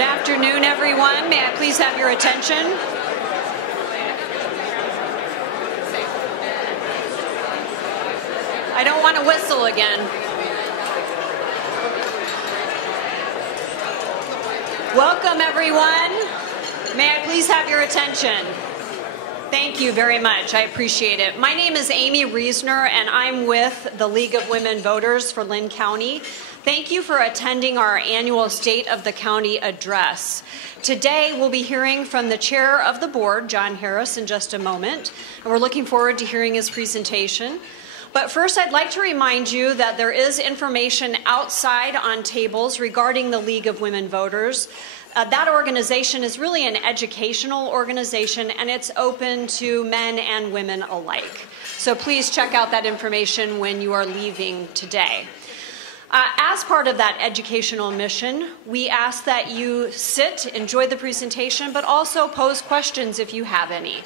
Good afternoon, everyone. May I please have your attention? I don't want to whistle again. Welcome, everyone. May I please have your attention? Thank you very much. I appreciate it. My name is Amy Reesner, and I'm with the League of Women Voters for Linn County. Thank you for attending our annual State of the County address. Today, we'll be hearing from the chair of the board, John Harris, in just a moment, and we're looking forward to hearing his presentation. But first, I'd like to remind you that there is information outside on tables regarding the League of Women Voters. That organization is really an educational organization, and it's open to men and women alike. So please check out that information when you are leaving today. As part of that educational mission, we ask that you sit, enjoy the presentation, but also pose questions if you have any.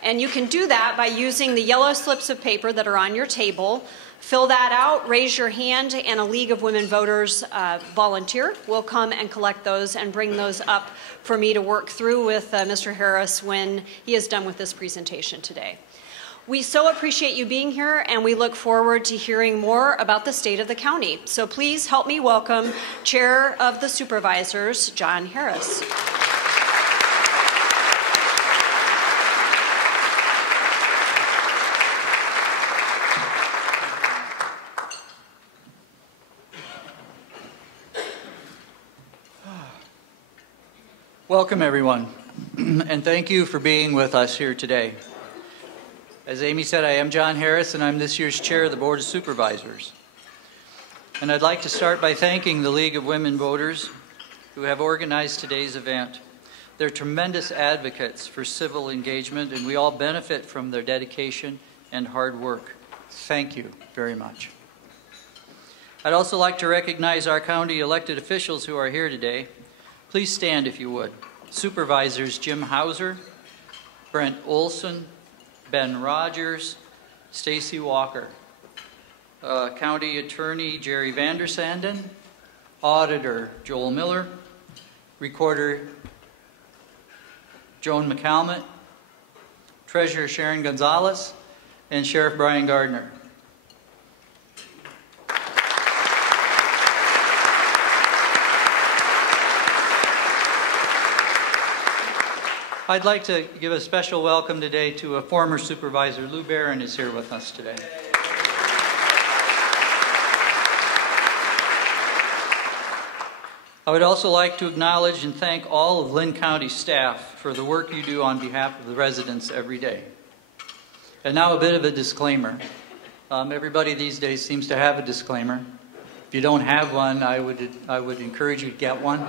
And you can do that by using the yellow slips of paper that are on your table. Fill that out, raise your hand, and a League of Women Voters volunteer will come and collect those and bring those up for me to work through with Mr. Harris when he is done with this presentation today. We so appreciate you being here, and we look forward to hearing more about the state of the county. So please help me welcome Chair of the Supervisors, John Harris. Welcome, everyone, and thank you for being with us here today. As Amy said, I am John Harris, and I'm this year's chair of the Board of Supervisors. And I'd like to start by thanking the League of Women Voters who have organized today's event. They're tremendous advocates for civil engagement, and we all benefit from their dedication and hard work. Thank you very much. I'd also like to recognize our county elected officials who are here today. Please stand if you would. Supervisors Jim Hauser, Brent Olson, Ben Rogers, Stacy Walker, County Attorney Jerry Vandersanden, Auditor Joel Miller, Recorder Joan McCalmont, Treasurer Sharon Gonzalez, and Sheriff Brian Gardner. I'd like to give a special welcome today to a former supervisor. Lou Barron is here with us today. I would also like to acknowledge and thank all of Linn County staff for the work you do on behalf of the residents every day. And now a bit of a disclaimer. Everybody these days seems to have a disclaimer. If you don't have one, I would encourage you to get one.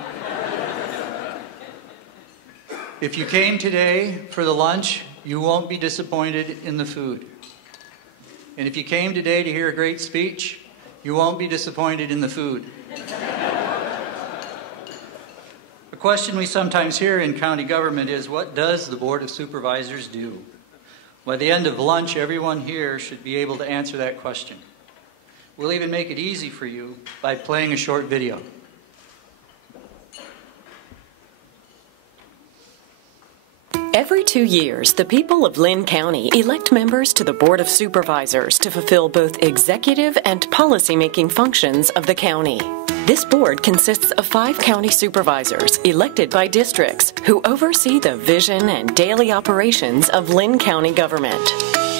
If you came today for the lunch, you won't be disappointed in the food. And if you came today to hear a great speech, you won't be disappointed in the food. A question we sometimes hear in county government is, what does the Board of Supervisors do? By the end of lunch, everyone here should be able to answer that question. We'll even make it easy for you by playing a short video. Every 2 years, the people of Linn County elect members to the Board of Supervisors to fulfill both executive and policy-making functions of the county. This board consists of 5 county supervisors elected by districts who oversee the vision and daily operations of Linn County government.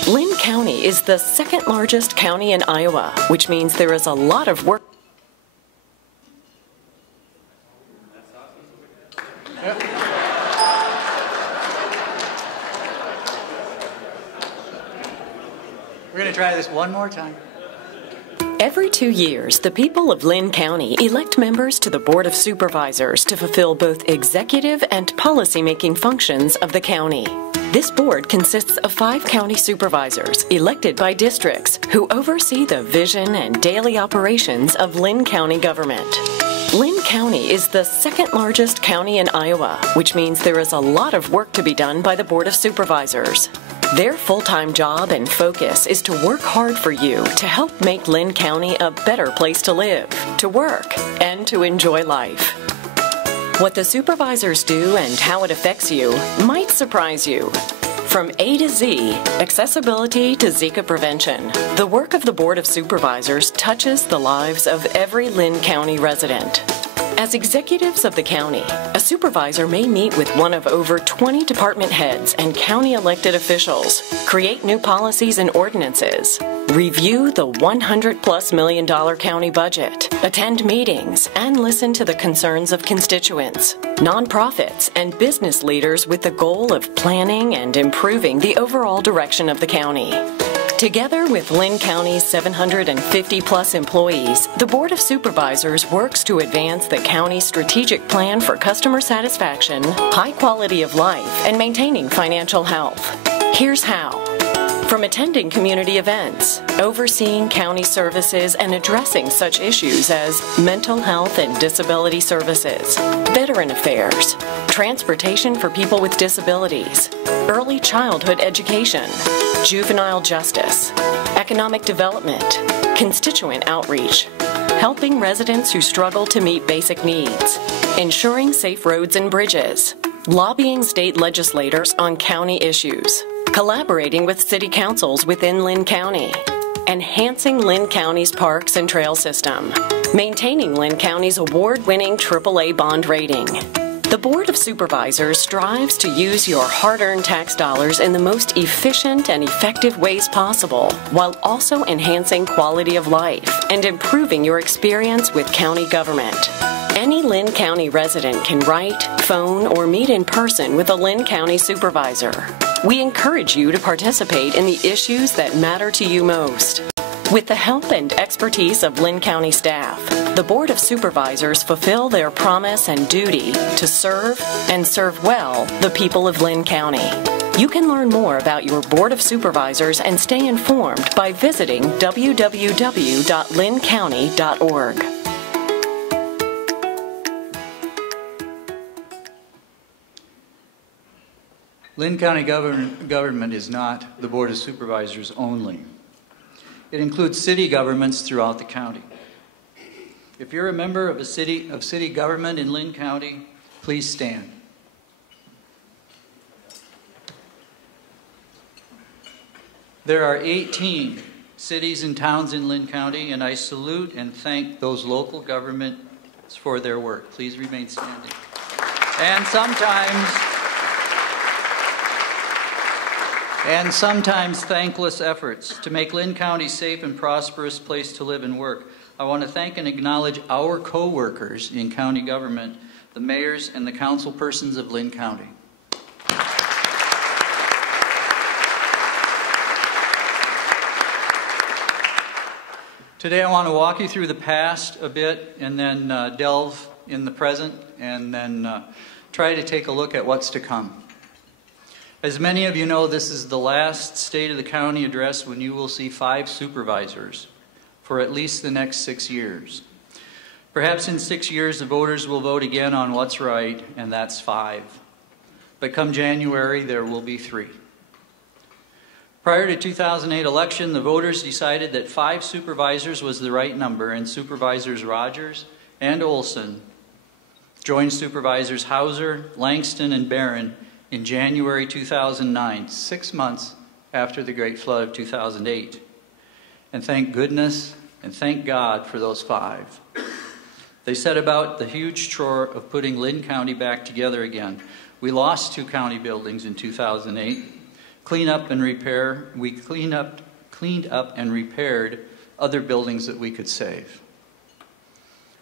Linn County is the second largest county in Iowa, which means there is a lot of work. We're going to try this one more time. Every 2 years, the people of Linn County elect members to the Board of Supervisors to fulfill both executive and policy-making functions of the county. This board consists of 5 county supervisors elected by districts who oversee the vision and daily operations of Linn County government. Linn County is the second largest county in Iowa, which means there is a lot of work to be done by the Board of Supervisors. Their full-time job and focus is to work hard for you to help make Linn County a better place to live, to work, and to enjoy life. What the supervisors do and how it affects you might surprise you. From A to Z, accessibility to Zika prevention, the work of the Board of Supervisors touches the lives of every Lynn County resident. As executives of the county, a supervisor may meet with one of over 20 department heads and county elected officials, create new policies and ordinances, review the $100+ million county budget, attend meetings, and listen to the concerns of constituents, nonprofits, and business leaders with the goal of planning and improving the overall direction of the county. Together with Lynn County's 750+ employees, the Board of Supervisors works to advance the county's strategic plan for customer satisfaction, high quality of life, and maintaining financial health. Here's how. From attending community events, overseeing county services, and addressing such issues as mental health and disability services, veteran affairs, transportation for people with disabilities, early childhood education, juvenile justice, economic development, constituent outreach, helping residents who struggle to meet basic needs, ensuring safe roads and bridges, lobbying state legislators on county issues, collaborating with city councils within Lynn County, enhancing Lynn County's parks and trail system, maintaining Lynn County's award-winning AAA bond rating. The Board of Supervisors strives to use your hard-earned tax dollars in the most efficient and effective ways possible, while also enhancing quality of life and improving your experience with county government. Any Lynn County resident can write, phone, or meet in person with a Lynn County supervisor. We encourage you to participate in the issues that matter to you most. With the help and expertise of Lynn County staff, the Board of Supervisors fulfill their promise and duty to serve, and serve well, the people of Lynn County. You can learn more about your Board of Supervisors and stay informed by visiting www.lynncounty.org. Lynn County government is not the Board of Supervisors only. It includes city governments throughout the county. If you're a member of city government in Lynn County, please stand. There are 18 cities and towns in Lynn County, and I salute and thank those local governments for their work. Please remain standing. And sometimes thankless efforts to make Lynn County a safe and prosperous place to live and work. I want to thank and acknowledge our co-workers in county government, the mayors and the council persons of Lynn County. Today I want to walk you through the past a bit and then delve in the present and then try to take a look at what's to come. As many of you know, this is the last State of the County address when you will see 5 supervisors for at least the next 6 years. Perhaps in 6 years the voters will vote again on what's right, and that's 5. But come January, there will be 3. Prior to 2008 election, the voters decided that 5 supervisors was the right number, and Supervisors Rogers and Olson joined Supervisors Hauser, Langston, and Barron in January 2009, 6 months after the Great Flood of 2008. And thank goodness and thank God for those 5. They set about the huge chore of putting Lynn County back together again. We lost 2 county buildings in 2008. We cleaned up and repaired other buildings that we could save.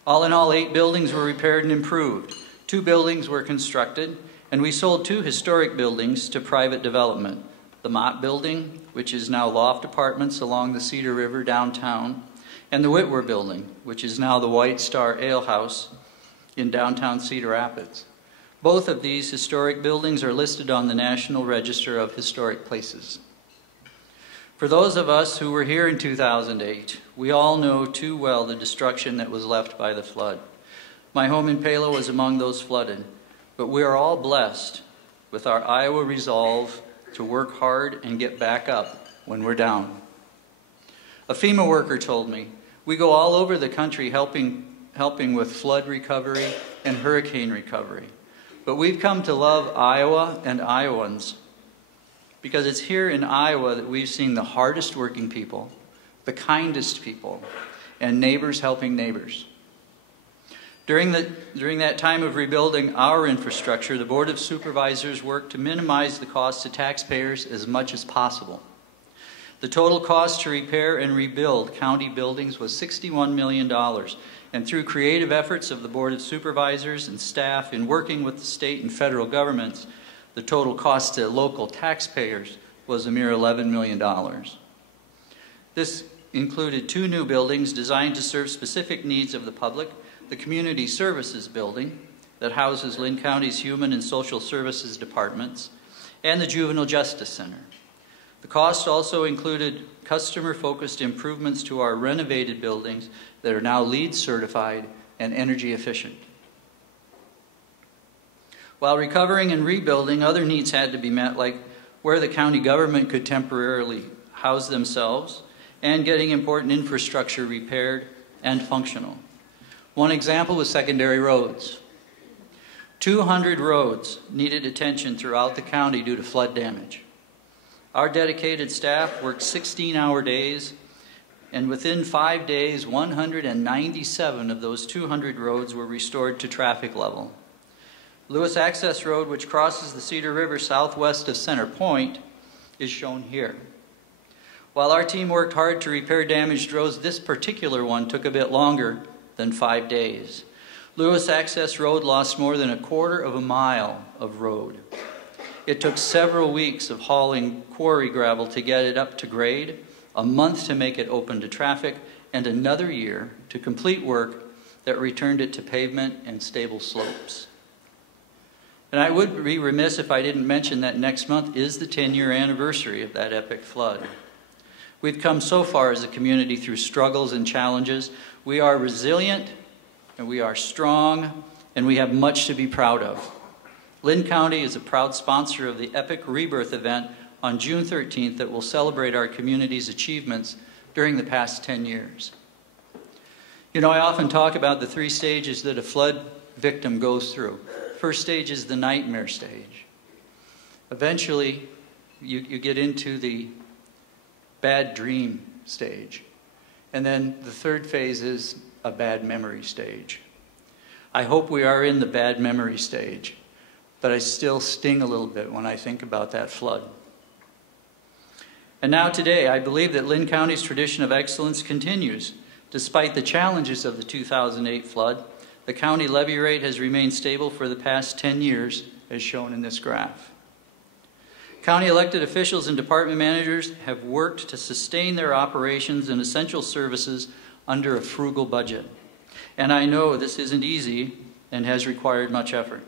All in all, 8 buildings were repaired and improved. 2 buildings were constructed, and we sold 2 historic buildings to private development. The Mott Building, which is now loft apartments along the Cedar River downtown, and the Whitwer Building, which is now the White Star Ale House in downtown Cedar Rapids. Both of these historic buildings are listed on the National Register of Historic Places. For those of us who were here in 2008, we all know too well the destruction that was left by the flood. My home in Palo was among those flooded. But we are all blessed with our Iowa resolve to work hard and get back up when we're down. A FEMA worker told me, we go all over the country helping helping with flood recovery and hurricane recovery. But we've come to love Iowa and Iowans because it's here in Iowa that we've seen the hardest working people, the kindest people, and neighbors helping neighbors. During that time of rebuilding our infrastructure, the Board of Supervisors worked to minimize the cost to taxpayers as much as possible. The total cost to repair and rebuild county buildings was $61 million, and through creative efforts of the Board of Supervisors and staff in working with the state and federal governments, the total cost to local taxpayers was a mere $11 million. This included 2 new buildings designed to serve specific needs of the public: the Community Services Building that houses Lynn County's Human and Social Services departments, and the Juvenile Justice Center. The cost also included customer-focused improvements to our renovated buildings that are now LEED certified and energy efficient. While recovering and rebuilding, other needs had to be met, like where the county government could temporarily house themselves and getting important infrastructure repaired and functional. One example was secondary roads. 200 roads needed attention throughout the county due to flood damage. Our dedicated staff worked 16-hour days, and within 5 days, 197 of those 200 roads were restored to traffic level. Lewis Access Road, which crosses the Cedar River southwest of Center Point, is shown here. While our team worked hard to repair damaged roads, this particular one took a bit longer than 5 days. Lewis Access Road lost more than 1/4 mile of road. It took several weeks of hauling quarry gravel to get it up to grade, a month to make it open to traffic, and another year to complete work that returned it to pavement and stable slopes. And I would be remiss if I didn't mention that next month is the 10-year anniversary of that epic flood. We've come so far as a community through struggles and challenges. We are resilient, and we are strong, and we have much to be proud of. Lynn County is a proud sponsor of the Epic Rebirth event on June 13th that will celebrate our community's achievements during the past 10 years. You know, I often talk about the 3 stages that a flood victim goes through. First stage is the nightmare stage. Eventually, you get into the bad dream stage. And then the 3rd phase is a bad memory stage. I hope we are in the bad memory stage, but I still sting a little bit when I think about that flood. And now today, I believe that Lynn County's tradition of excellence continues. Despite the challenges of the 2008 flood, the county levy rate has remained stable for the past 10 years, as shown in this graph. County elected officials and department managers have worked to sustain their operations and essential services under a frugal budget. And I know this isn't easy and has required much effort.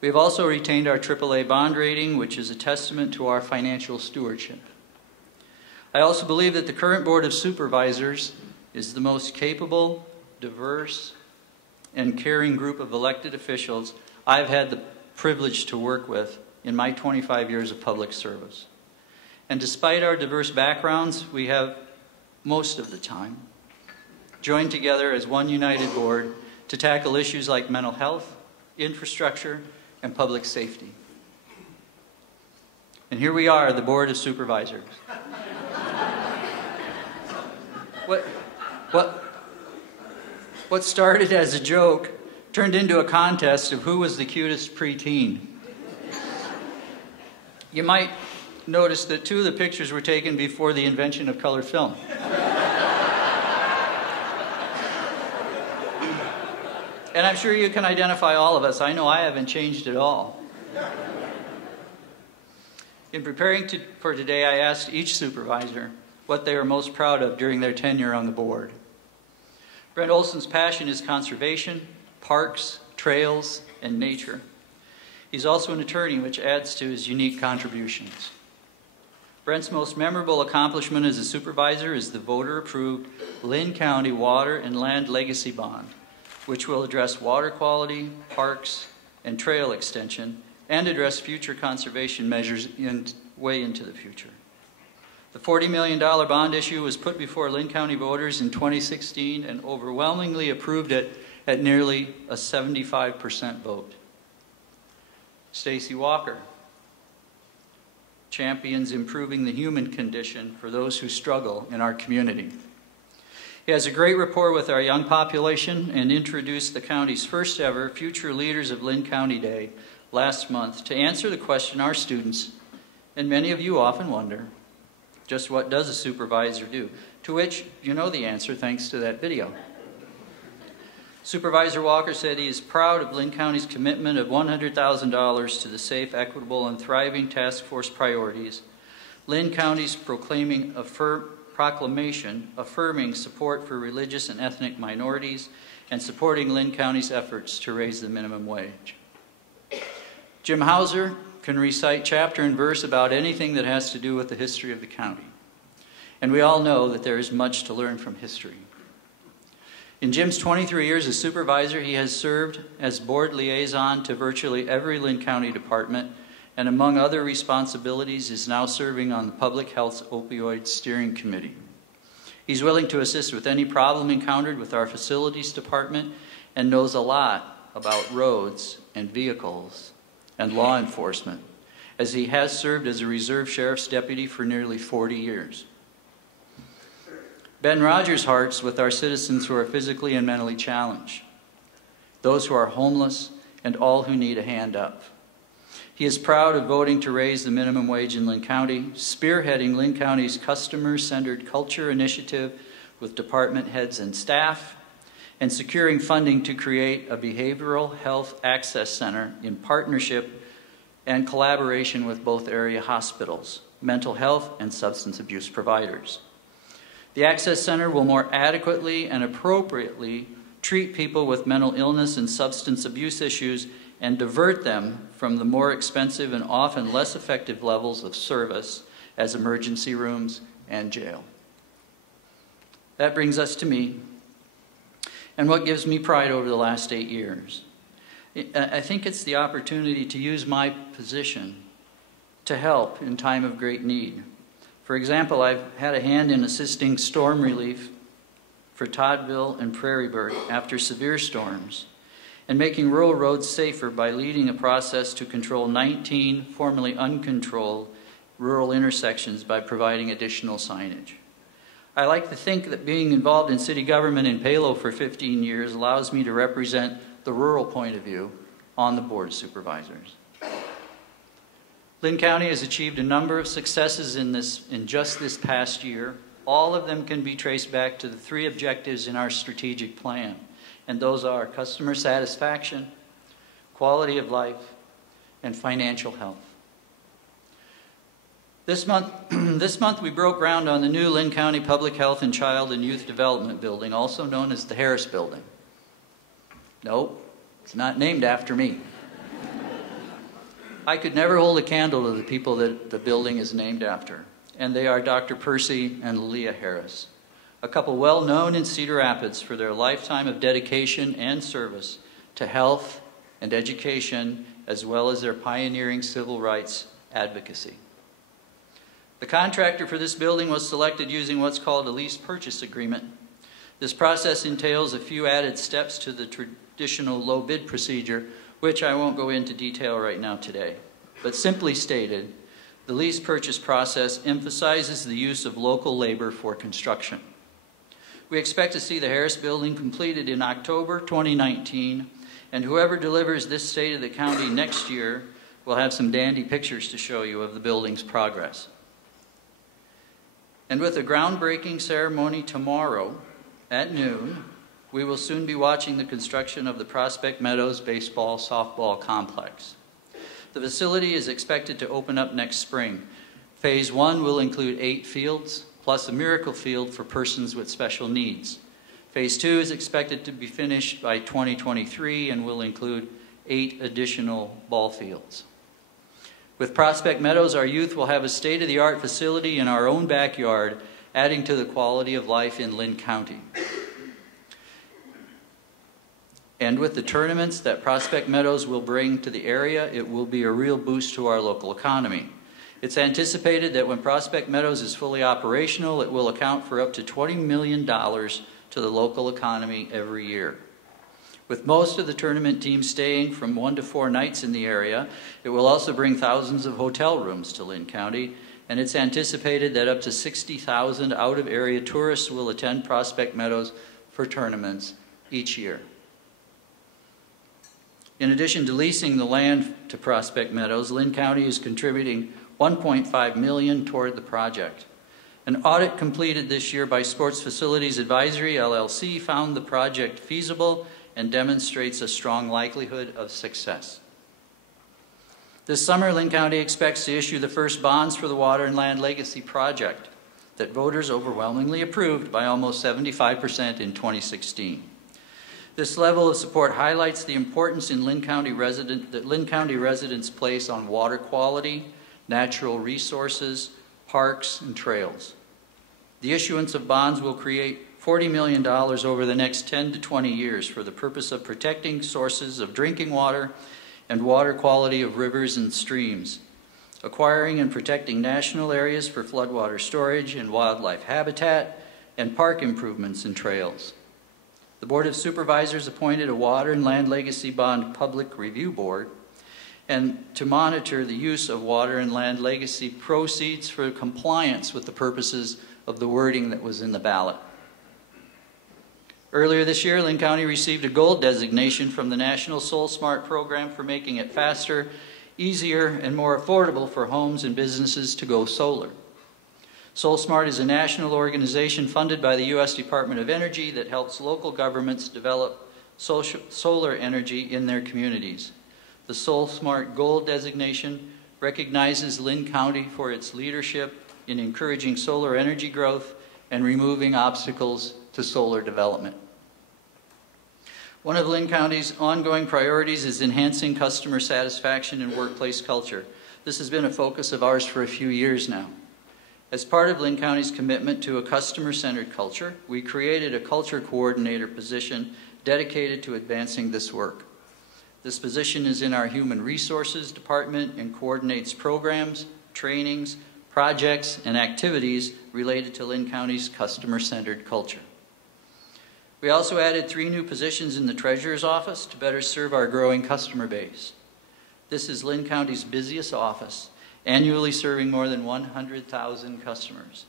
We have also retained our AAA bond rating, which is a testament to our financial stewardship. I also believe that the current Board of Supervisors is the most capable, diverse, and caring group of elected officials I've had the privilege to work with in my 25 years of public service. And despite our diverse backgrounds, we have, most of the time, joined together as one united board to tackle issues like mental health, infrastructure, and public safety. And here we are, the Board of Supervisors. What started as a joke turned into a contest of who was the cutest preteen. You might notice that 2 of the pictures were taken before the invention of color film. And I'm sure you can identify all of us. I know I haven't changed at all. In preparing for today, I asked each supervisor what they were most proud of during their tenure on the board. Brent Olson's passion is conservation, parks, trails, and nature. He's also an attorney, which adds to his unique contributions. Brent's most memorable accomplishment as a supervisor is the voter-approved Lynn County Water and Land Legacy Bond, which will address water quality, parks, and trail extension, and address future conservation measures way into the future. The $40 million bond issue was put before Lynn County voters in 2016 and overwhelmingly approved it at nearly a 75% vote. Stacy Walker champions improving the human condition for those who struggle in our community. He has a great rapport with our young population and introduced the county's first ever Future Leaders of Linn County Day last month to answer the question our students, and many of you often wonder, just what does a supervisor do? To which you know the answer thanks to that video. Supervisor Walker said he is proud of Linn County's commitment of $100,000 to the safe, equitable, and thriving task force priorities. Linn County's proclamation affirming support for religious and ethnic minorities and supporting Linn County's efforts to raise the minimum wage. Jim Hauser can recite chapter and verse about anything that has to do with the history of the county. And we all know that there is much to learn from history. In Jim's 23 years as supervisor, he has served as board liaison to virtually every Linn County department, and among other responsibilities is now serving on the Public Health's Opioid Steering Committee. He's willing to assist with any problem encountered with our facilities department and knows a lot about roads and vehicles and law enforcement, as he has served as a reserve sheriff's deputy for nearly 40 years. Ben Rogers hearts with our citizens who are physically and mentally challenged, those who are homeless, and all who need a hand up. He is proud of voting to raise the minimum wage in Linn County, spearheading Linn County's customer-centered culture initiative with department heads and staff, and securing funding to create a behavioral health access center in partnership and collaboration with both area hospitals, mental health, and substance abuse providers. The Access Center will more adequately and appropriately treat people with mental illness and substance abuse issues and divert them from the more expensive and often less effective levels of service as emergency rooms and jail. That brings us to me and what gives me pride over the last 8 years. I think it's the opportunity to use my position to help in time of great need. For example, I've had a hand in assisting storm relief for Toddville and Prairieburg after severe storms, and making rural roads safer by leading a process to control 19 formerly uncontrolled rural intersections by providing additional signage. I like to think that being involved in city government in Palo for 15 years allows me to represent the rural point of view on the Board of Supervisors. Linn County has achieved a number of successes in just this past year. All of them can be traced back to the 3 objectives in our strategic plan, and those are customer satisfaction, quality of life, and financial health. This month we broke ground on the new Linn County Public Health and Child and Youth Development Building, also known as the Harris Building. Nope, it's not named after me. I could never hold a candle to the people that the building is named after, and they are Dr. Percy and Leah Harris, a couple well known in Cedar Rapids for their lifetime of dedication and service to health and education, as well as their pioneering civil rights advocacy. The contractor for this building was selected using what's called a lease purchase agreement. This process entails a few added steps to the traditional low bid procedure, which I won't go into detail right now today. But simply stated, the lease purchase process emphasizes the use of local labor for construction. We expect to see the Harris Building completed in October 2019, and whoever delivers this state of the county next year will have some dandy pictures to show you of the building's progress. And with a groundbreaking ceremony tomorrow at noon, we will soon be watching the construction of the Prospect Meadows baseball softball complex. The facility is expected to open up next spring. Phase 1 will include 8 fields, plus a miracle field for persons with special needs. Phase 2 is expected to be finished by 2023 and will include 8 additional ball fields. With Prospect Meadows, our youth will have a state-of-the-art facility in our own backyard, adding to the quality of life in Linn County. And with the tournaments that Prospect Meadows will bring to the area, it will be a real boost to our local economy. It's anticipated that when Prospect Meadows is fully operational, it will account for up to $20 million to the local economy every year. With most of the tournament teams staying from 1 to 4 nights in the area, it will also bring thousands of hotel rooms to Lynn County, and it's anticipated that up to 60,000 out-of-area tourists will attend Prospect Meadows for tournaments each year. In addition to leasing the land to Prospect Meadows, Lynn County is contributing $1.5 million toward the project. An audit completed this year by Sports Facilities Advisory, LLC, found the project feasible and demonstrates a strong likelihood of success. This summer, Lynn County expects to issue the first bonds for the Water and Land Legacy Project that voters overwhelmingly approved by almost 75% in 2016. This level of support highlights the importance in that Lynn County residents place on water quality, natural resources, parks, and trails. The issuance of bonds will create $40 million over the next 10 to 20 years for the purpose of protecting sources of drinking water and water quality of rivers and streams, acquiring and protecting national areas for floodwater storage and wildlife habitat, and park improvements and trails. The Board of Supervisors appointed a Water and Land Legacy Bond Public Review Board and to monitor the use of water and land legacy proceeds for compliance with the purposes of the wording that was in the ballot. Earlier this year, Lynn County received a gold designation from the National Soul Smart program for making it faster, easier, and more affordable for homes and businesses to go solar. Soul Smart is a national organization funded by the U.S. Department of Energy that helps local governments develop solar energy in their communities. The Soul Smart Gold designation recognizes Lynn County for its leadership in encouraging solar energy growth and removing obstacles to solar development. One of Lynn County's ongoing priorities is enhancing customer satisfaction and workplace culture. This has been a focus of ours for a few years now. As part of Lynn County's commitment to a customer-centered culture, we created a culture coordinator position dedicated to advancing this work. This position is in our Human Resources Department and coordinates programs, trainings, projects, and activities related to Lynn County's customer-centered culture. We also added 3 new positions in the Treasurer's Office to better serve our growing customer base. This is Lynn County's busiest office, annually serving more than 100,000 customers.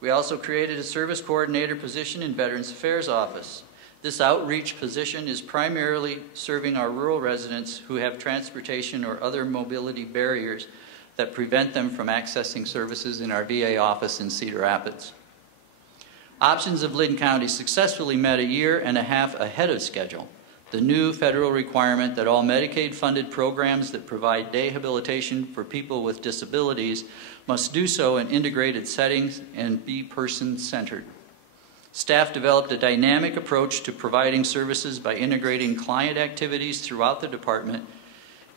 We also created a Service Coordinator position in Veterans Affairs Office. This outreach position is primarily serving our rural residents who have transportation or other mobility barriers that prevent them from accessing services in our VA office in Cedar Rapids. Options of Lynn County successfully met 1.5 years ahead of schedule the new federal requirement that all Medicaid-funded programs that provide day habilitation for people with disabilities must do so in integrated settings and be person-centered. Staff developed a dynamic approach to providing services by integrating client activities throughout the department,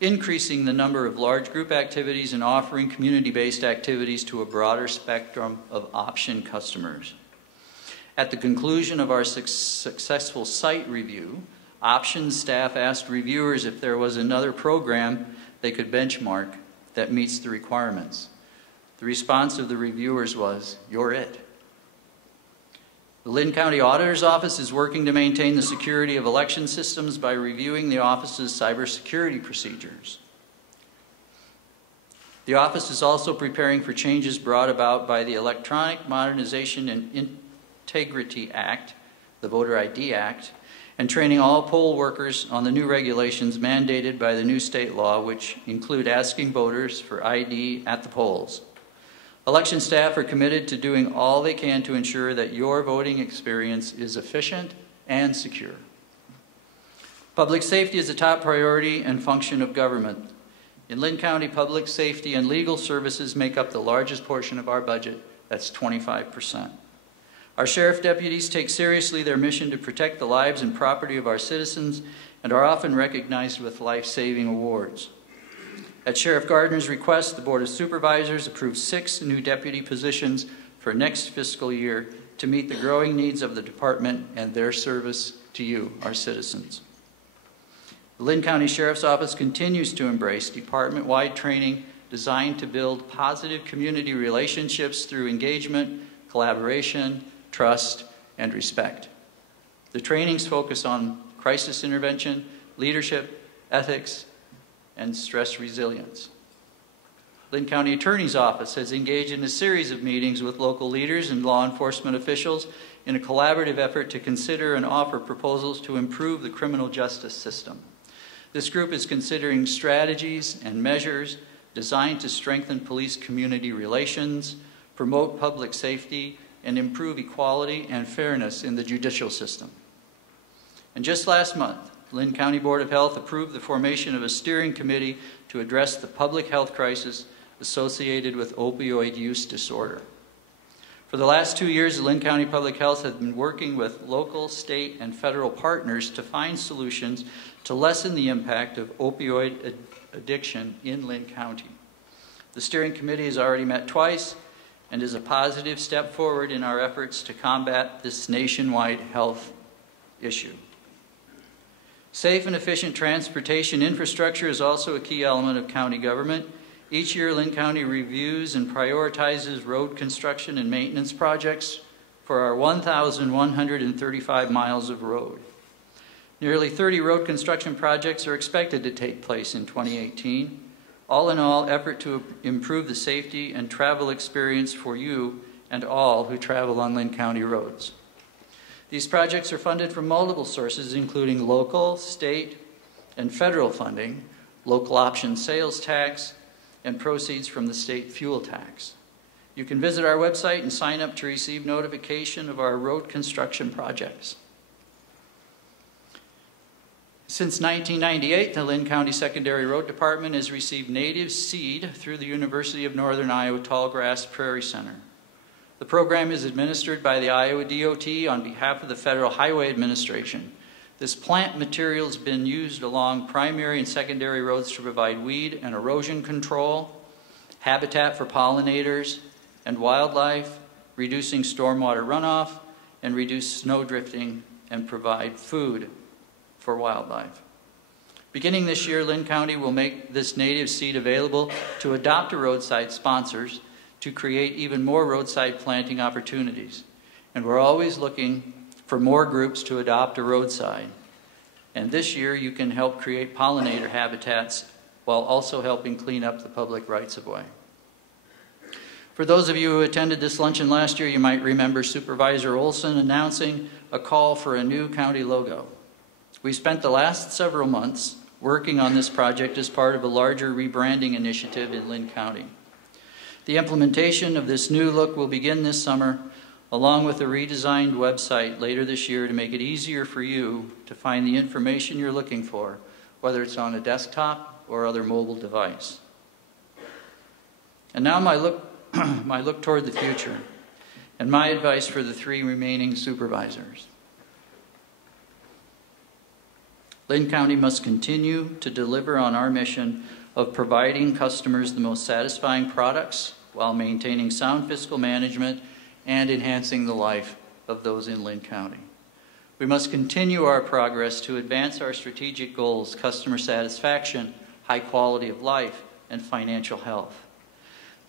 increasing the number of large group activities and offering community-based activities to a broader spectrum of option customers. At the conclusion of our successful site review, options staff asked reviewers if there was another program they could benchmark that meets the requirements. The response of the reviewers was, "You're it." The Lynn County Auditor's Office is working to maintain the security of election systems by reviewing the office's cybersecurity procedures. The office is also preparing for changes brought about by the Electronic Modernization and Integrity Act, the Voter ID Act, and training all poll workers on the new regulations mandated by the new state law, which include asking voters for ID at the polls. Election staff are committed to doing all they can to ensure that your voting experience is efficient and secure. Public safety is a top priority and function of government. In Lynn County, public safety and legal services make up the largest portion of our budget. That's 25%. Our sheriff deputies take seriously their mission to protect the lives and property of our citizens and are often recognized with life-saving awards. At Sheriff Gardner's request, the Board of Supervisors approved 6 new deputy positions for next fiscal year to meet the growing needs of the department and their service to you, our citizens. The Lynn County Sheriff's Office continues to embrace department-wide training designed to build positive community relationships through engagement, collaboration, trust, and respect. The trainings focus on crisis intervention, leadership, ethics, and stress resilience. Linn County Attorney's Office has engaged in a series of meetings with local leaders and law enforcement officials in a collaborative effort to consider and offer proposals to improve the criminal justice system. This group is considering strategies and measures designed to strengthen police-community relations, promote public safety, and improve equality and fairness in the judicial system. And just last month, Linn County Board of Health approved the formation of a steering committee to address the public health crisis associated with opioid use disorder. For the last 2 years, Linn County Public Health has been working with local, state, and federal partners to find solutions to lessen the impact of opioid addiction in Linn County. The steering committee has already met twice and is a positive step forward in our efforts to combat this nationwide health issue. Safe and efficient transportation infrastructure is also a key element of county government. Each year, Linn County reviews and prioritizes road construction and maintenance projects for our 1,135 miles of road. Nearly 30 road construction projects are expected to take place in 2018. All in all, effort to improve the safety and travel experience for you and all who travel on Linn County roads. These projects are funded from multiple sources, including local, state, and federal funding, local option sales tax, and proceeds from the state fuel tax. You can visit our website and sign up to receive notification of our road construction projects. Since 1998, the Linn County Secondary Road Department has received native seed through the University of Northern Iowa Tallgrass Prairie Center. The program is administered by the Iowa DOT on behalf of the Federal Highway Administration. This plant material has been used along primary and secondary roads to provide weed and erosion control, habitat for pollinators and wildlife, reducing stormwater runoff, and reduce snow drifting, and provide food for wildlife. Beginning this year, Linn County will make this native seed available to adopt-a-roadside sponsors to create even more roadside planting opportunities. And we're always looking for more groups to adopt a roadside. And this year you can help create pollinator habitats while also helping clean up the public rights-of-way. For those of you who attended this luncheon last year, you might remember Supervisor Olson announcing a call for a new county logo. We spent the last several months working on this project as part of a larger rebranding initiative in Linn County. The implementation of this new look will begin this summer, along with a redesigned website later this year to make it easier for you to find the information you're looking for, whether it's on a desktop or other mobile device. And now my look toward the future, and my advice for the 3 remaining supervisors. Linn County must continue to deliver on our mission of providing customers the most satisfying products while maintaining sound fiscal management and enhancing the life of those in Linn County. We must continue our progress to advance our strategic goals: customer satisfaction, high quality of life, and financial health.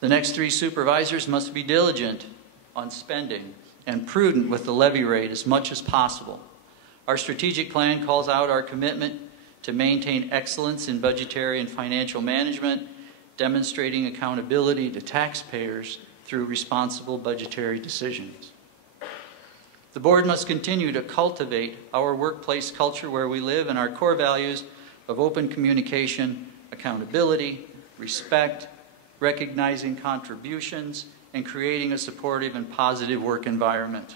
The next 3 supervisors must be diligent on spending and prudent with the levy rate as much as possible. Our strategic plan calls out our commitment to maintain excellence in budgetary and financial management, demonstrating accountability to taxpayers through responsible budgetary decisions. The board must continue to cultivate our workplace culture where we live and our core values of open communication, accountability, respect, recognizing contributions, and creating a supportive and positive work environment.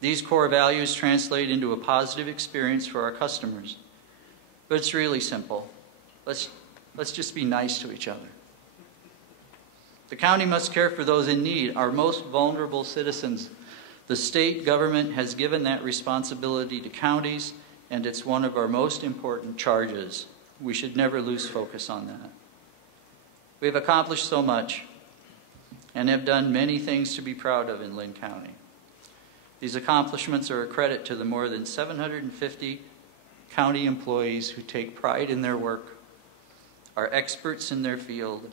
These core values translate into a positive experience for our customers. But it's really simple. Let's just be nice to each other. The county must care for those in need, our most vulnerable citizens. The state government has given that responsibility to counties, and it's one of our most important charges. We should never lose focus on that. We have accomplished so much and have done many things to be proud of in Linn County. These accomplishments are a credit to the more than 750 county employees who take pride in their work, are experts in their field,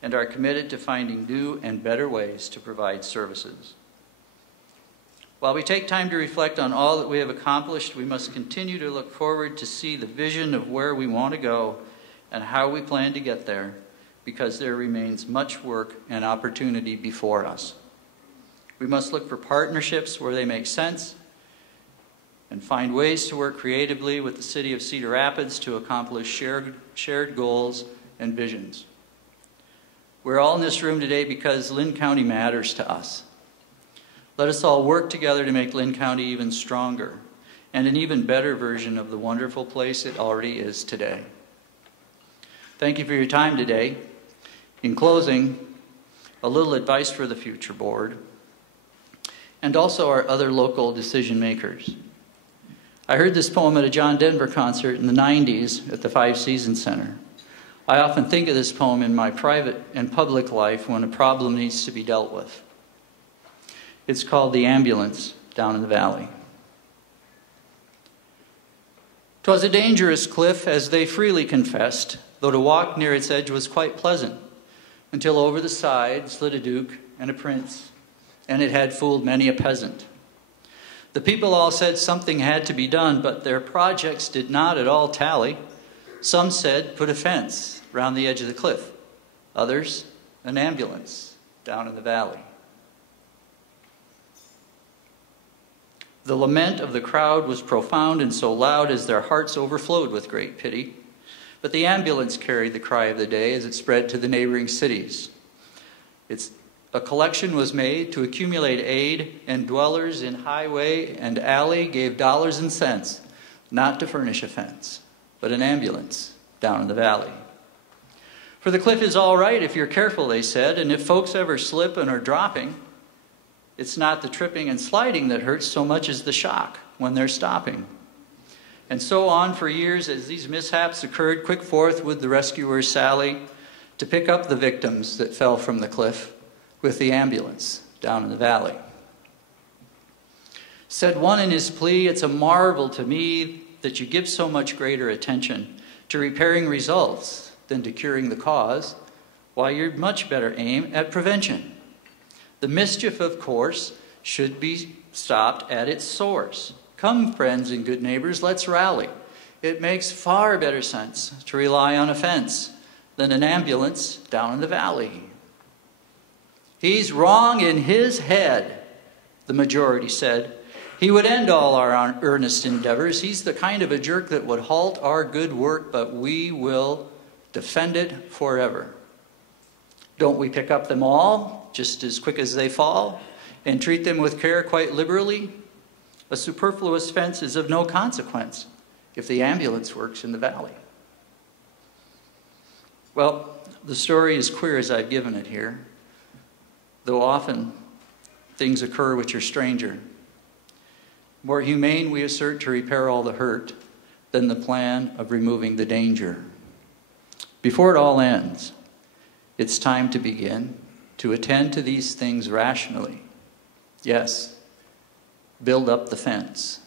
and are committed to finding new and better ways to provide services. While we take time to reflect on all that we have accomplished, we must continue to look forward to see the vision of where we want to go and how we plan to get there, because there remains much work and opportunity before us. We must look for partnerships where they make sense and find ways to work creatively with the City of Cedar Rapids to accomplish shared goals and visions. We're all in this room today because Linn County matters to us. Let us all work together to make Linn County even stronger and an even better version of the wonderful place it already is today. Thank you for your time today. In closing, a little advice for the future board and also our other local decision makers. I heard this poem at a John Denver concert in the 90s at the Five Seasons Center. I often think of this poem in my private and public life when a problem needs to be dealt with. It's called The Ambulance Down in the Valley. 'Twas a dangerous cliff, as they freely confessed, though to walk near its edge was quite pleasant, until over the side slid a duke and a prince, and it had fooled many a peasant. The people all said something had to be done, but their projects did not at all tally. Some said, put a fence round the edge of the cliff. Others, an ambulance down in the valley. The lament of the crowd was profound and so loud as their hearts overflowed with great pity. But the ambulance carried the cry of the day as it spread to the neighboring cities. A collection was made to accumulate aid, and dwellers in highway and alley gave dollars and cents, not to furnish a fence, but an ambulance down in the valley. For the cliff is all right if you're careful, they said, and if folks ever slip and are dropping, it's not the tripping and sliding that hurts so much as the shock when they're stopping. And so on for years as these mishaps occurred, quick forth would the rescuers sally to pick up the victims that fell from the cliff with the ambulance down in the valley. Said one in his plea, it's a marvel to me that you give so much greater attention to repairing results than to curing the cause, while you'd much better aim at prevention. The mischief, of course, should be stopped at its source. Come, friends and good neighbors, let's rally. It makes far better sense to rely on a fence than an ambulance down in the valley. He's wrong in his head, the majority said. He would end all our earnest endeavors. He's the kind of a jerk that would halt our good work, but we will defend it forever. Don't we pick up them all just as quick as they fall and treat them with care quite liberally? A superfluous fence is of no consequence if the ambulance works in the valley. Well, the story is queer as I've given it here, though often things occur which are stranger. More humane, we assert, to repair all the hurt than the plan of removing the danger. Before it all ends, it's time to begin to attend to these things rationally. Yes, build up the fence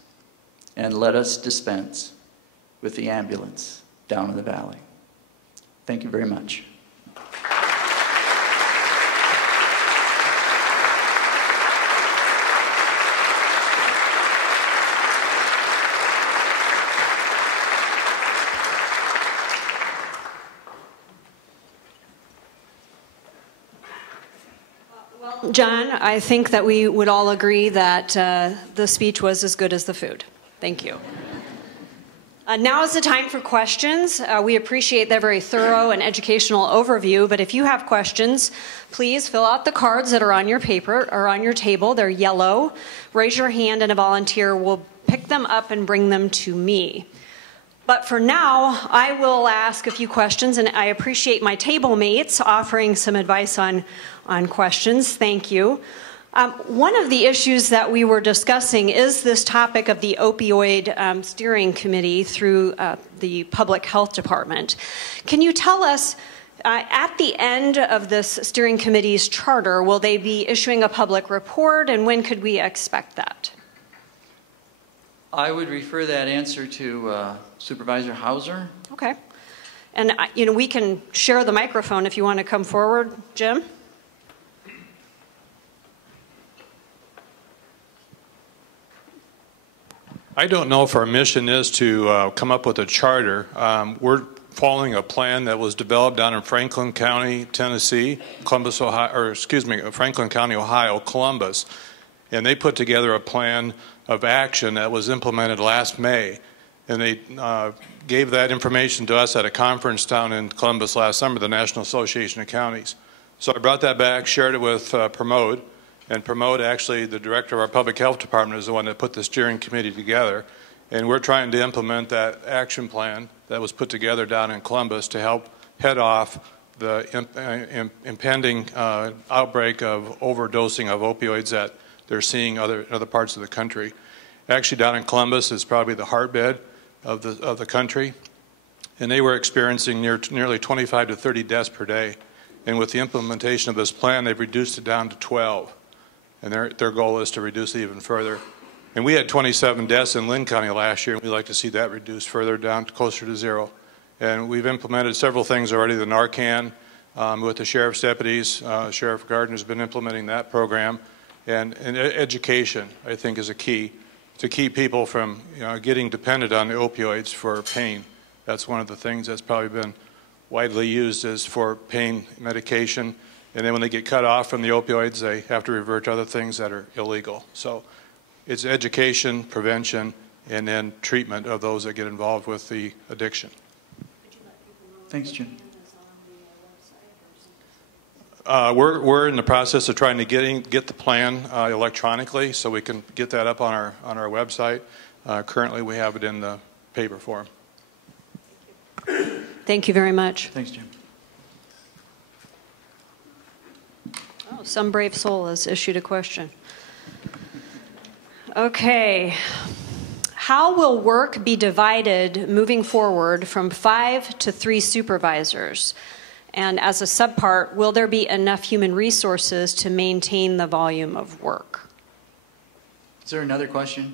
and let us dispense with the ambulance down in the valley. Thank you very much. John, I think that we would all agree that the speech was as good as the food. Thank you. Now is the time for questions. We appreciate that very thorough and educational overview, but if you have questions, please fill out the cards that are on your paper or on your table. They're yellow. Raise your hand and a volunteer will pick them up and bring them to me. But for now, I will ask a few questions, and I appreciate my table mates offering some advice on questions. Thank you. One of the issues that we were discussing is this topic of the opioid steering committee through the Public Health Department. Can you tell us, at the end of this steering committee's charter, will they be issuing a public report, and when could we expect that? I would refer that answer to Supervisor Hauser. Okay. And we can share the microphone if you want to come forward, Jim. I don't know if our mission is to come up with a charter. We're following a plan that was developed down in Franklin County, Tennessee, Columbus, Ohio, or excuse me, Franklin County, Ohio, Columbus. And they put together a plan of action that was implemented last May. And they gave that information to us at a conference down in Columbus last summer, the National Association of Counties. So I brought that back, shared it with Pramod, and Pramod, actually the director of our public health department, is the one that put the steering committee together. And we're trying to implement that action plan that was put together down in Columbus to help head off the impending outbreak of overdosing of opioids that they're seeing in other parts of the country. Actually, down in Columbus is probably the heartbeat of the country, and they were experiencing nearly 25 to 30 deaths per day. And with the implementation of this plan, they've reduced it down to 12, and their goal is to reduce it even further. And we had 27 deaths in Lynn County last year, and we'd like to see that reduced further down to closer to 0. And we've implemented several things already. The Narcan with the sheriff's deputies, Sheriff Gardner's been implementing that program, and education, I think, is a key to keep people from getting dependent on the opioids for pain. That's one of the things that's probably been widely used is for pain medication. And then when they get cut off from the opioids, they have to revert to other things that are illegal. So it's education, prevention, and then treatment of those that get involved with the addiction. Thanks, Jim. We're in the process of trying to get the plan electronically, so we can get that up on our website. Currently, we have it in the paper form. Thank you very much. Thanks, Jim. Oh, some brave soul has issued a question. Okay. How will work be divided moving forward from 5 to 3 supervisors? And as a subpart, will there be enough human resources to maintain the volume of work? Is there another question?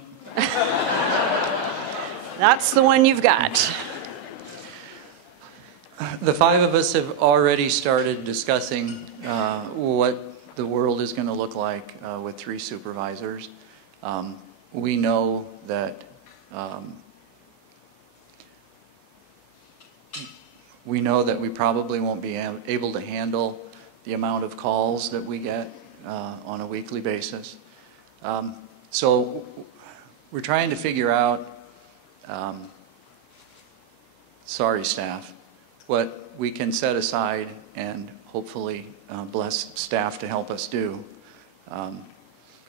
That's the one you've got. The 5 of us have already started discussing what the world is going to look like with 3 supervisors. We know that we probably won't be able to handle the amount of calls that we get on a weekly basis. So we're trying to figure out, sorry staff, what we can set aside and hopefully bless staff to help us do.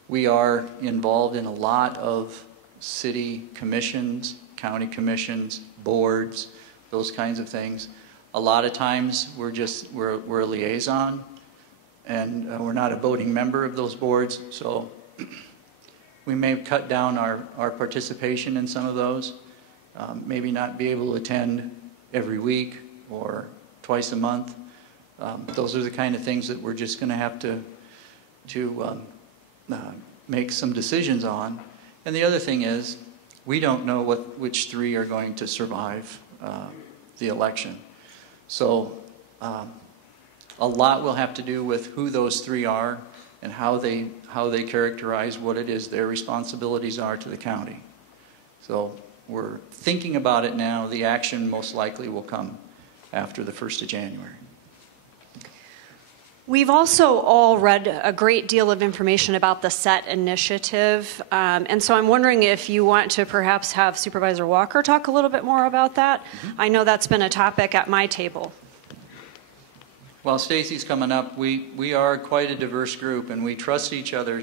We are involved in a lot of city commissions, county commissions, boards, those kinds of things. A lot of times we're a liaison, and we're not a voting member of those boards, so we may cut down our participation in some of those, maybe not be able to attend every week or twice a month. Those are the kind of things that we're just going to have to make some decisions on. And the other thing is, we don't know which 3 are going to survive the election. So a lot will have to do with who those 3 are and how they characterize what it is their responsibilities are to the county. So we're thinking about it now. The action most likely will come after the 1st of January. We've also all read a great deal of information about the SET initiative, and so I'm wondering if you want to perhaps have Supervisor Walker talk a little bit more about that. Mm-hmm. I know that's been a topic at my table. While Stacy's coming up, we are quite a diverse group, and we trust each other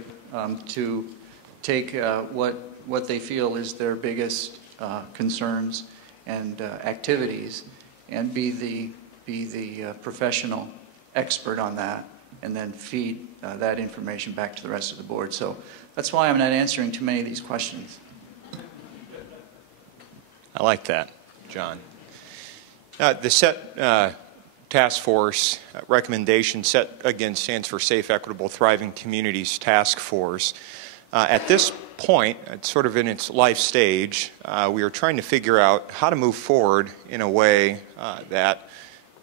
to take what they feel is their biggest concerns and activities, and be the professional expert on that, and then feed that information back to the rest of the board. So that's why I'm not answering too many of these questions. I like that, John. The SET task force recommendation, SET again stands for Safe, Equitable, Thriving Communities Task Force. At this point, it's sort of in its life stage, we are trying to figure out how to move forward in a way that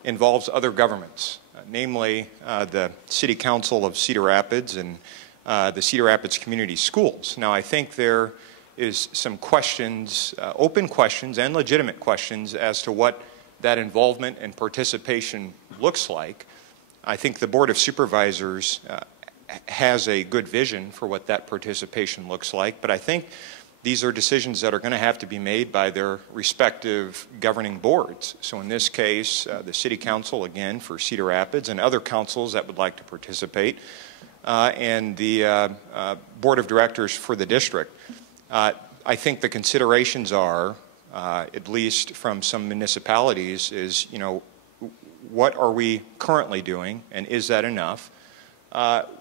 involves other governments. Namely the City Council of Cedar Rapids and the Cedar Rapids Community Schools. Now, I think there is some questions, open questions and legitimate questions as to what that involvement and participation looks like. I think the Board of Supervisors has a good vision for what that participation looks like, but I think these are decisions that are going to have to be made by their respective governing boards. So in this case, the City Council, again, for Cedar Rapids, and other councils that would like to participate, and the Board of Directors for the district. I think the considerations are, at least from some municipalities, is, you know, what are we currently doing, and is that enough?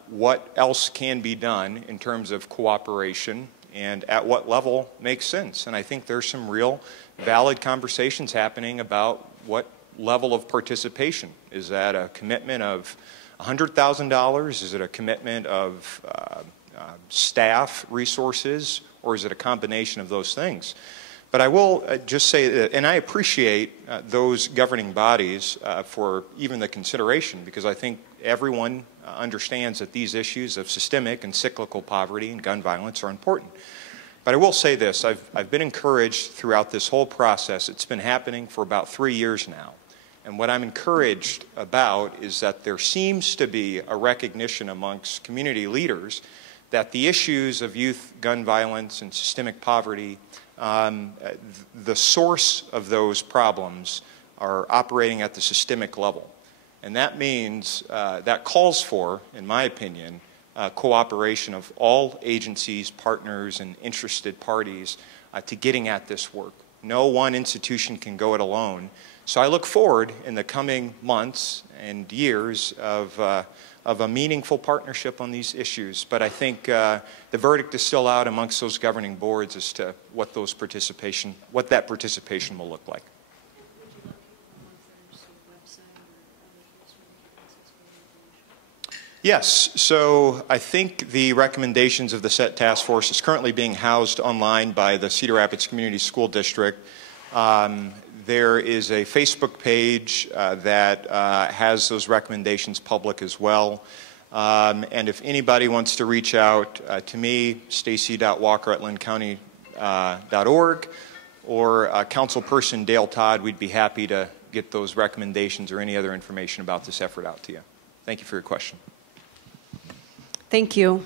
What else can be done in terms of cooperation, and at what level makes sense? And I think there's some real valid conversations happening about what level of participation. Is that a commitment of $100,000? Is it a commitment of staff resources, or is it a combination of those things? But I will just say that, and I appreciate those governing bodies for even the consideration, because I think everyone understands that these issues of systemic and cyclical poverty and gun violence are important. But I will say this, I've been encouraged throughout this whole process. It's been happening for about 3 years now. And what I'm encouraged about is that there seems to be a recognition amongst community leaders that the issues of youth gun violence and systemic poverty, the source of those problems are operating at the systemic level. And that means, that calls for, in my opinion, cooperation of all agencies, partners, and interested parties to getting at this work. No one institution can go it alone. So I look forward in the coming months and years of a meaningful partnership on these issues. But I think the verdict is still out amongst those governing boards as to what that participation will look like. Yes, so I think the recommendations of the SET task force is currently being housed online by the Cedar Rapids Community School District. There is a Facebook page that has those recommendations public as well. And if anybody wants to reach out to me, stacy.walker@lynncounty.org, or councilperson Dale Todd, we'd be happy to get those recommendations or any other information about this effort out to you. Thank you for your question. Thank you.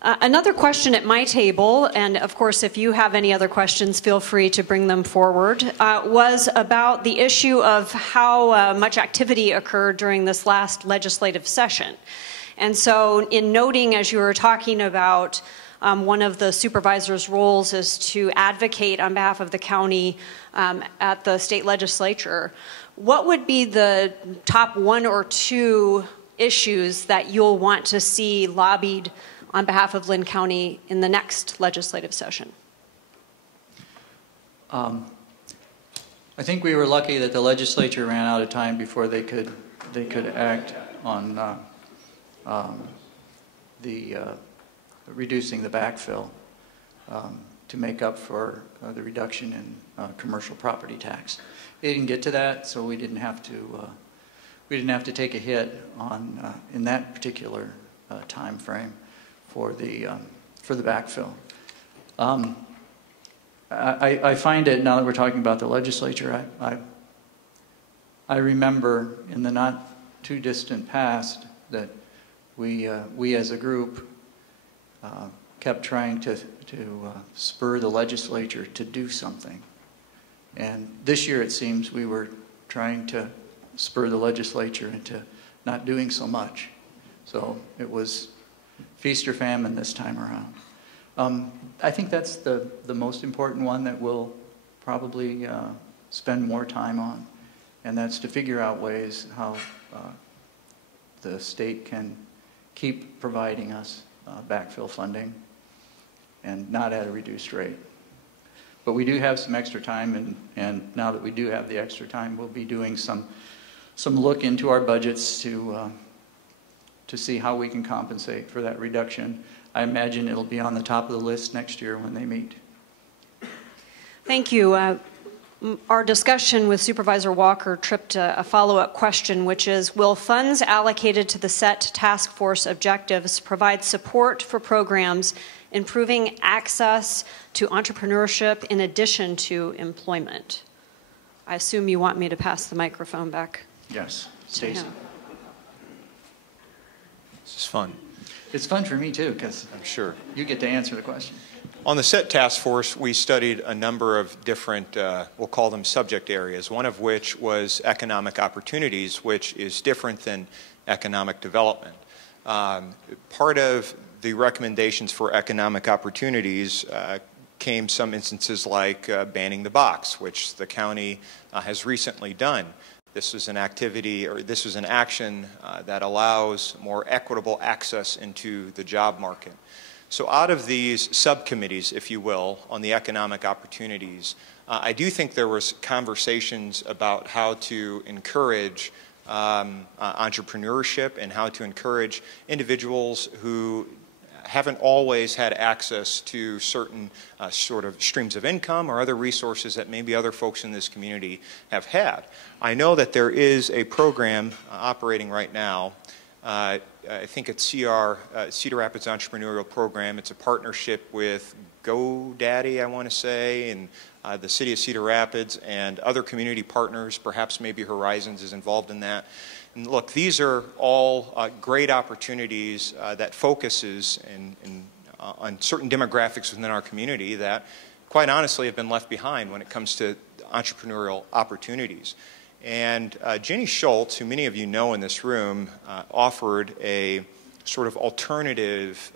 Another question at my table, and of course if you have any other questions, feel free to bring them forward, was about the issue of how much activity occurred during this last legislative session. And so in noting, as you were talking about, one of the supervisor's roles is to advocate on behalf of the county at the state legislature, what would be the top 1 or 2 issues that you'll want to see lobbied on behalf of Lynn County in the next legislative session? I think we were lucky that the legislature ran out of time before they could act on reducing the backfill to make up for the reduction in commercial property tax. They didn't get to that, so we didn't have to take a hit on in that particular time frame for the backfill. I find it, now that we're talking about the legislature, I remember in the not too distant past that we as a group kept trying to spur the legislature to do something. And this year it seems we were trying to spur the legislature into not doing so much. So it was feast or famine this time around. I think that's the most important one that we'll probably spend more time on, and that's to figure out ways how the state can keep providing us backfill funding and not at a reduced rate. But we do have some extra time, and now that we do have the extra time, we'll be doing some look into our budgets to see how we can compensate for that reduction. I imagine it'll be on the top of the list next year when they meet. Thank you. Our discussion with Supervisor Walker tripped a follow-up question, which is, will funds allocated to the set task force objectives provide support for programs improving access to entrepreneurship in addition to employment? I assume you want me to pass the microphone back. Yes, Stacy. This is fun. It's fun for me too, because I'm sure you get to answer the question. On the SET task force, we studied a number of different, we'll call them subject areas, one of which was economic opportunities, which is different than economic development. Part of the recommendations for economic opportunities came some instances like banning the box, which the county has recently done. This was an activity, or this was an action that allows more equitable access into the job market. So out of these subcommittees, if you will, on the economic opportunities, I do think there was conversations about how to encourage entrepreneurship and how to encourage individuals who haven't always had access to certain sort of streams of income or other resources that maybe other folks in this community have had. I know that there is a program operating right now. I think it's Cedar Rapids Entrepreneurial Program. It's a partnership with GoDaddy, I want to say, and the city of Cedar Rapids and other community partners. Perhaps maybe Horizons is involved in that. And look, these are all great opportunities that focuses on certain demographics within our community that, quite honestly, have been left behind when it comes to entrepreneurial opportunities. And Jenny Schultz, who many of you know in this room, offered a sort of alternative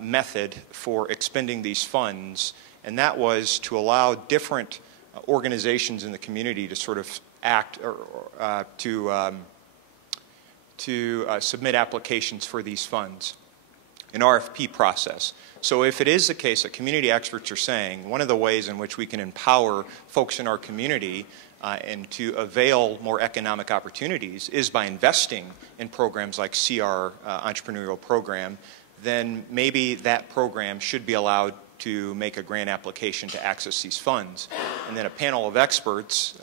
method for expending these funds, and that was to allow different organizations in the community to sort of act or to submit applications for these funds, an RFP process. So if it is the case that community experts are saying one of the ways in which we can empower folks in our community and to avail more economic opportunities is by investing in programs like CR Entrepreneurial Program, then maybe that program should be allowed to make a grant application to access these funds. And then a panel of experts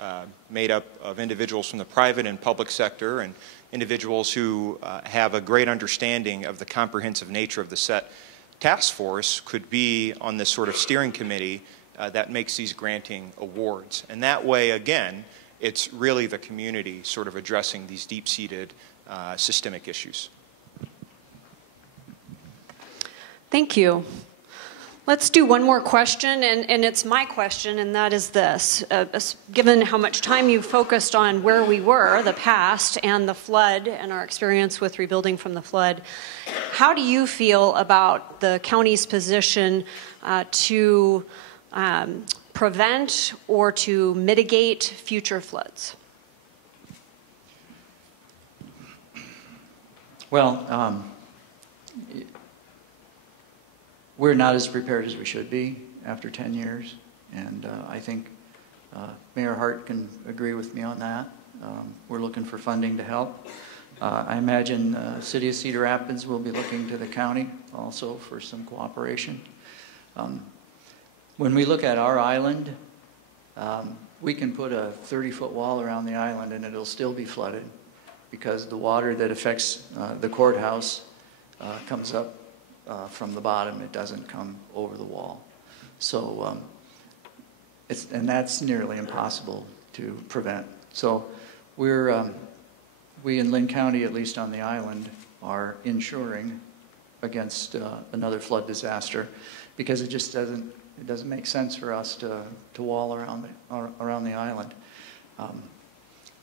made up of individuals from the private and public sector and individuals who have a great understanding of the comprehensive nature of the SET task force could be on this sort of steering committee that makes these granting awards. And that way, again, it's really the community sort of addressing these deep-seated systemic issues. Thank you. Let's do one more question, and it's my question, and that is this. Given how much time you've focused on where we were, the past, and the flood, and our experience with rebuilding from the flood, how do you feel about the county's position to prevent or to mitigate future floods? Well, we're not as prepared as we should be after 10 years, and I think Mayor Hart can agree with me on that. We're looking for funding to help. I imagine the City of Cedar Rapids will be looking to the county also for some cooperation. When we look at our island, we can put a 30-foot wall around the island and it'll still be flooded because the water that affects the courthouse comes up from the bottom. It doesn't come over the wall. So and that's nearly impossible to prevent. So we in Lynn County, at least on the island, are insuring against another flood disaster because it just doesn't make sense for us to wall around the island.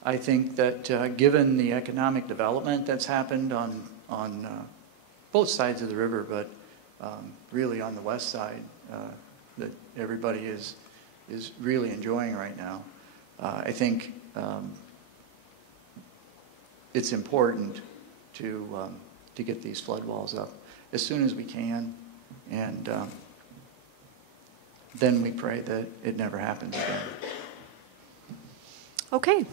I think that given the economic development that's happened on both sides of the river, but really on the west side, that everybody is really enjoying right now. I think it's important to get these flood walls up as soon as we can, and then we pray that it never happens again. Okay.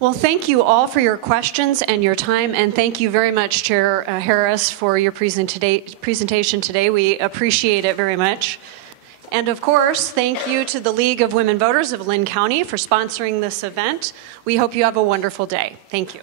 Well, thank you all for your questions and your time, and thank you very much, Chair Harris, for your presentation today. We appreciate it very much. And of course, thank you to the League of Women Voters of Lynn County for sponsoring this event. We hope you have a wonderful day. Thank you.